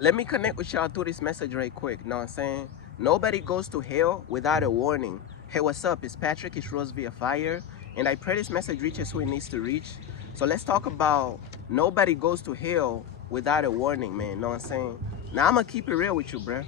Let me connect with y'all through this message right quick. You know what I'm saying? Nobody goes to hell without a warning. Hey, what's up? It's Patrick. It's Rose via Fire. And I pray this message reaches who it needs to reach. So let's talk about nobody goes to hell without a warning, man. You know what I'm saying? Now, I'm going to keep it real with you, bro.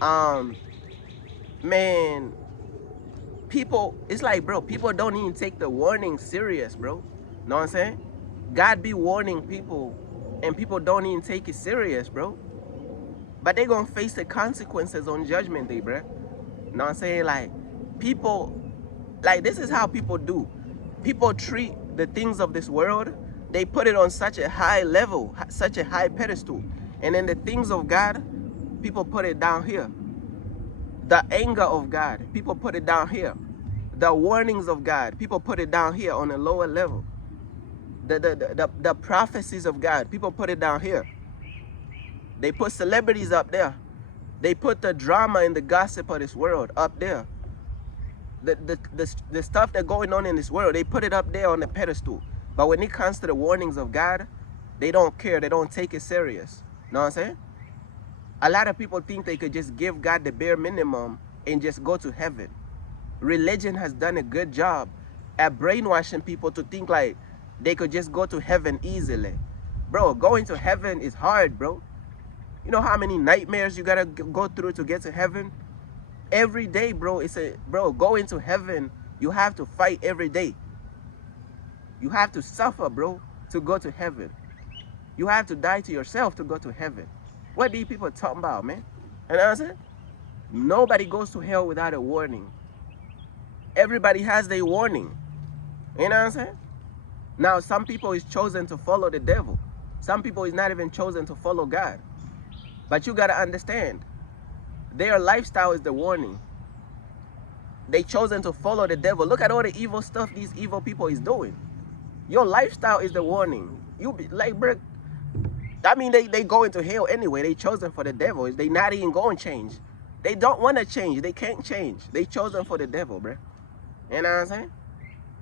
Um, Man, people, it's like, bro, people don't even take the warning serious, bro. Know what I'm saying? God be warning people, and people don't even take it serious, bro. But they gonna face the consequences on judgment day, bro. Know what I'm saying? Like, people, like, this is how people do. People treat the things of this world, they put it on such a high level, such a high pedestal. And then the things of God, people put it down here. The anger of God, people put it down here. The warnings of God, people put it down here on a lower level. The prophecies of God, people put it down here. They put celebrities up there. They put the drama and the gossip of this world up there. The stuff that's going on in this world, they put it up there on the pedestal. But when it comes to the warnings of God, they don't care. They don't take it serious. Know what I'm saying? A lot of people think they could just give God the bare minimum and just go to heaven. Religion has done a good job at brainwashing people to think like they could just go to heaven easily. Bro, going to heaven is hard, bro. You know how many nightmares you gotta go through to get to heaven? Every day, bro, going to heaven, you have to fight every day. You have to suffer, bro, to go to heaven. You have to die to yourself to go to heaven. What do you people talking about, man? And I said, nobody goes to hell without a warning. Everybody has their warning. You know what I'm saying? Now, some people is chosen to follow the devil. Some people is not even chosen to follow God. But you got to understand, their lifestyle is the warning. They chosen to follow the devil. Look at all the evil stuff these evil people is doing. Your lifestyle is the warning. You be like, bro, I mean, they go into hell anyway. They chosen for the devil. They not even going to change. They don't want to change. They can't change. They chosen for the devil, bro. You know what I'm saying?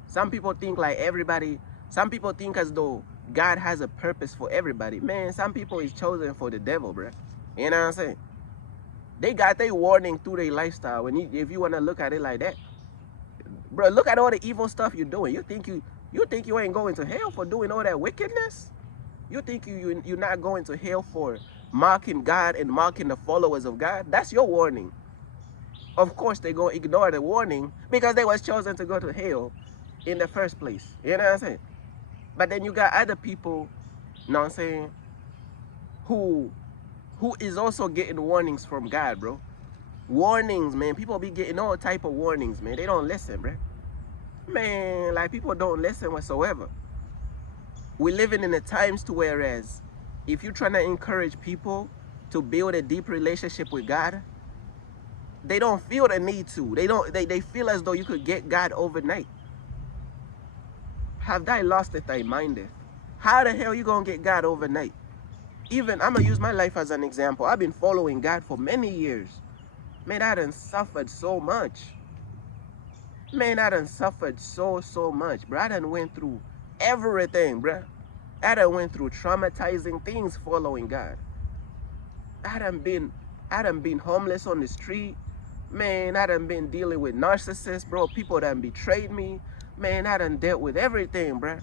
Some people think like everybody, some people think as though God has a purpose for everybody. Man, some people is chosen for the devil, bro. You know what I'm saying? They got their warning through their lifestyle. If you want to look at it like that, bro, look at all the evil stuff you're doing. You think you ain't going to hell for doing all that wickedness? You think you're not going to hell for mocking God and mocking the followers of God? That's your warning. Of course, they gonna ignore the warning because they was chosen to go to hell in the first place. You know what I'm saying? But then you got other people, you know what I'm saying, who who is also getting warnings from God, bro. Warnings, man. People be getting all type of warnings, man. They don't listen, bro. Man, like people don't listen whatsoever. We're living in the times to whereas if you're trying to encourage people to build a deep relationship with God, they don't feel the need to. They feel as though you could get God overnight. Have thy lost it thy mindeth? How the hell you gonna get God overnight? Even I'm gonna use my life as an example. I've been following God for many years. Man, I done suffered so much. Man, I done suffered so much, bro. I done went through everything, bro. I done went through traumatizing things following God. I done been I done been homeless on the street. Man, I done been dealing with narcissists, bro. People done betrayed me. Man, I done dealt with everything, bro.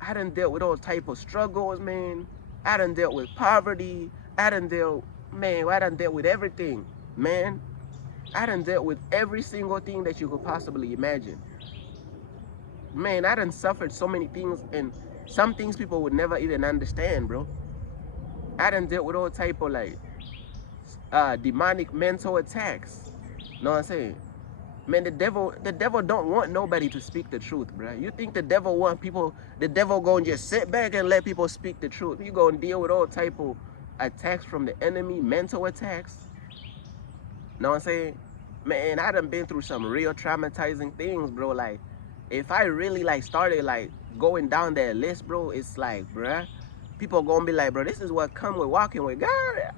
I done dealt with all type of struggles, man. I done dealt with poverty. I done dealt with everything, man. I done dealt with every single thing that you could possibly imagine. Man, I done suffered so many things and some things people would never even understand, bro. I done dealt with all type of like demonic mental attacks. Know what I'm saying? Man, the devil don't want nobody to speak the truth, bro. You think the devil want people, the devil gonna just sit back and let people speak the truth. You gonna deal with all type of attacks from the enemy, mental attacks. Know what I'm saying? Man, I done been through some real traumatizing things, bro. Like, if I really like started like going down that list, bro, it's like, bruh, people gonna be like, bro, this is what come with walking with God.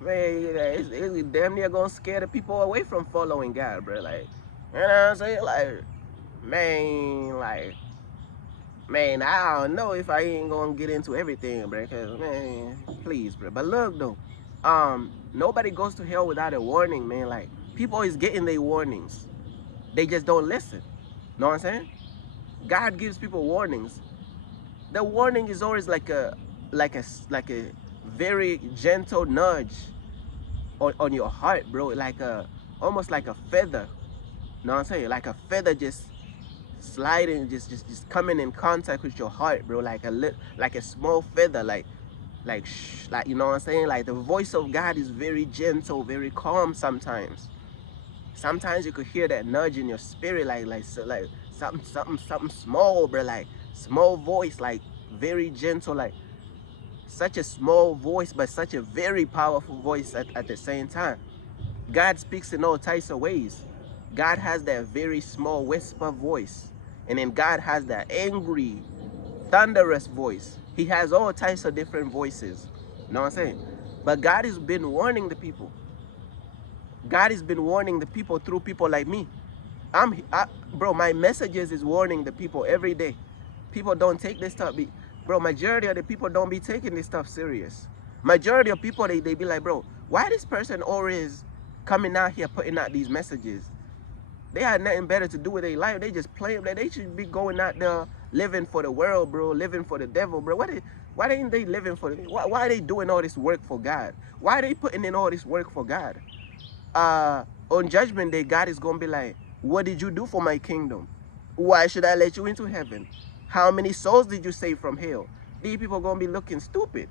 Man, it's damn near gonna scare the people away from following God, bro. Like, you know what I'm saying? Like, man, like, Man, I don't know if I ain't gonna get into everything, bro. Cause man, please, bro. But look though, nobody goes to hell without a warning, man. Like people is getting their warnings, they just don't listen. Know what I'm saying? God gives people warnings. The warning is always like a very gentle nudge on your heart, bro. Like a almost like a feather. Know what I'm saying? Like a feather just sliding, just coming in contact with your heart, bro. Like a small feather, like shh, like you know what I'm saying? Like the voice of God is very gentle, very calm sometimes. Sometimes you could hear that nudge in your spirit, like something small, bro. Like small voice, like very gentle, like such a small voice, but such a very powerful voice at the same time. God speaks in all types of ways. God has that very small whisper voice. And then God has that angry, thunderous voice. He has all types of different voices. You know what I'm saying? But God has been warning the people. God has been warning the people through people like me. Bro, my messages is warning the people every day. People don't take this stuff. Bro, majority of the people don't be taking this stuff serious. Majority of people, they be like, bro, why this person always coming out here putting out these messages? They had nothing better to do with their life. They just play. They should be going out there living for the world, bro, living for the devil, bro. Why ain't they living for? Why are they doing all this work for God? Why are they putting in all this work for God? On Judgment Day, God is gonna be like, what did you do for my kingdom? Why should I let you into heaven? How many souls did you save from hell? These people gonna be looking stupid.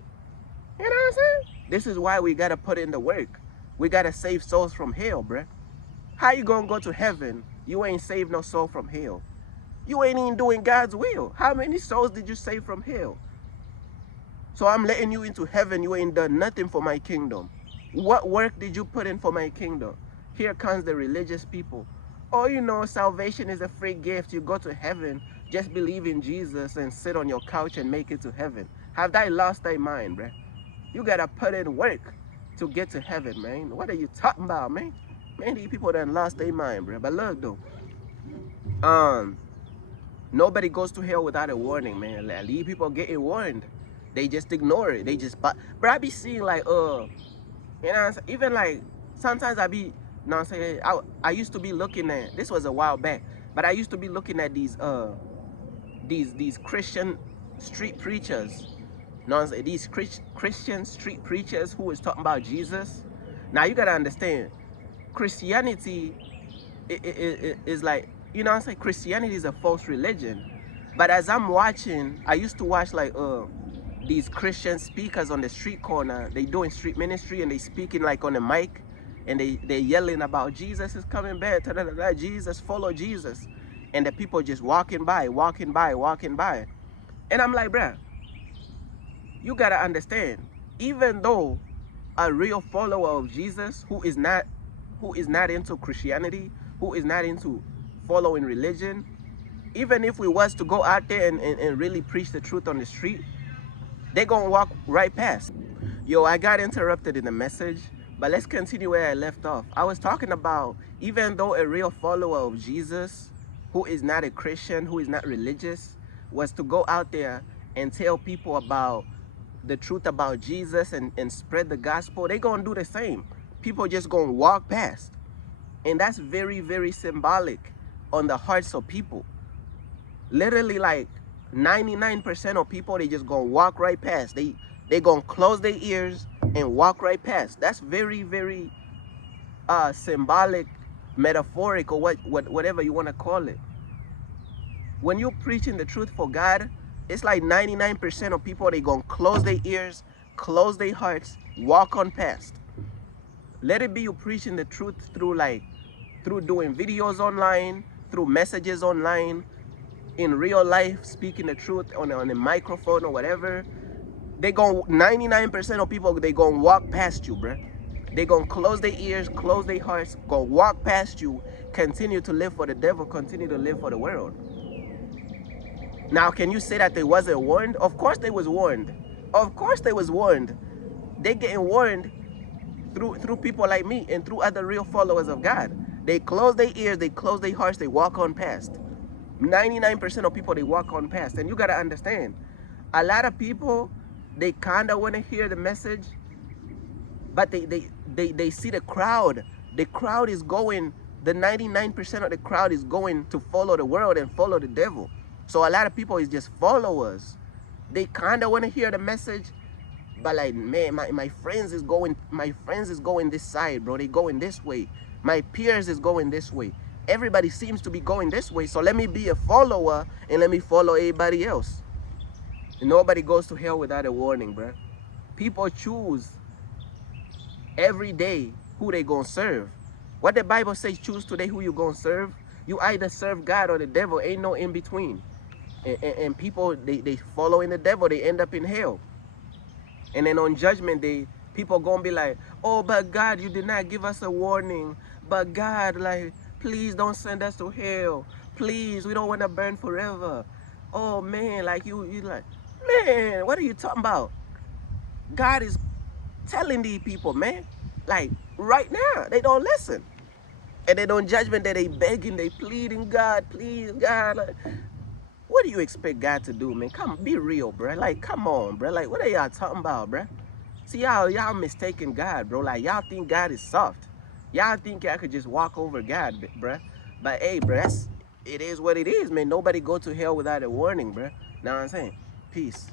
You know what I'm saying? This is why we gotta put in the work. We gotta save souls from hell, bruh. How you gonna go to heaven? You ain't saved no soul from hell. You ain't even doing God's will. How many souls did you save from hell? So I'm letting you into heaven. You ain't done nothing for my kingdom. What work did you put in for my kingdom? Here comes the religious people. Oh, you know, salvation is a free gift. You go to heaven. Just believe in Jesus and sit on your couch and make it to heaven. Have they lost their mind, bruh? You gotta put in work to get to heaven, man. What are you talking about, man? Man, these people done lost their mind, bruh. But look, though. Nobody goes to hell without a warning, man. Like, these people getting warned. They just ignore it. They just, but I be seeing like, you know, even like sometimes I be, you know what I'm saying? I used to be looking at, this was a while back, but I used to be looking at these Christian street preachers. You know what I'm saying? These Christian street preachers who is talking about Jesus. Now you gotta understand, Christianity is like, you know what I'm saying? Christianity is a false religion. But as I'm watching, I used to watch like these Christian speakers on the street corner. They doing street ministry and they speaking like on the mic, and they yelling about Jesus is coming back, Jesus, follow Jesus. And the people just walking by. And I'm like, bruh, you gotta understand, even though a real follower of Jesus who is not into Christianity, who is not into following religion, even if we was to go out there and really preach the truth on the street, they gonna walk right past. Yo, I got interrupted in the message, but let's continue where I left off. I was talking about, even though a real follower of Jesus, who is not a Christian, who is not religious, was to go out there and tell people about the truth about Jesus and spread the gospel, they gonna do the same. People just gonna walk past. And that's very, very symbolic on the hearts of people. Literally like 99% of people, they just gonna walk right past. They gonna close their ears and walk right past. That's very, very symbolic, metaphoric, or whatever you want to call it. When you're preaching the truth for God, it's like 99% of people, they gonna close their ears, close their hearts, walk on past. Let it be you preaching the truth through doing videos online, through messages online, in real life, speaking the truth on a microphone or whatever. They gon' 99% of people, they gonna walk past you, bruh. They gonna close their ears, close their hearts, gonna walk past you, continue to live for the devil, continue to live for the world. Now, can you say that they wasn't warned? Of course they was warned. Of course they was warned. They getting warned through people like me and through other real followers of God. They close their ears, they close their hearts, they walk on past. 99% of people, they walk on past. And you got to understand, a lot of people, they kind of want to hear the message, but they see the crowd. The crowd is going, the 99% of the crowd is going to follow the world and follow the devil. So a lot of people is just followers. They kind of want to hear the message, but like, man, my friends is going this side, bro. They going this way. My peers is going this way. Everybody seems to be going this way. So let me be a follower and let me follow everybody else. And nobody goes to hell without a warning, bro. People choose every day who they gonna serve. What the Bible says, choose today who you gonna serve. You either serve God or the devil. Ain't no in between. And people, they follow in the devil, they end up in hell. And then on judgment day, people gonna be like, oh, but God, you did not give us a warning. But God, like, please don't send us to hell. Please, we don't want to burn forever. Oh man, like you like, man, what are you talking about? God is telling these people, man, like right now, they don't listen. And then on judgment day, they begging, they pleading, God, please, God. Like, what do you expect God to do, man? Come, be real, bro. Like, come on, bro. Like, what are y'all talking about, bro? See, y'all mistaken God, bro. Like, y'all think God is soft. Y'all think y'all could just walk over God, bro. But hey, bro, it is what it is, man. Nobody go to hell without a warning, bro. Know what I'm saying? Peace.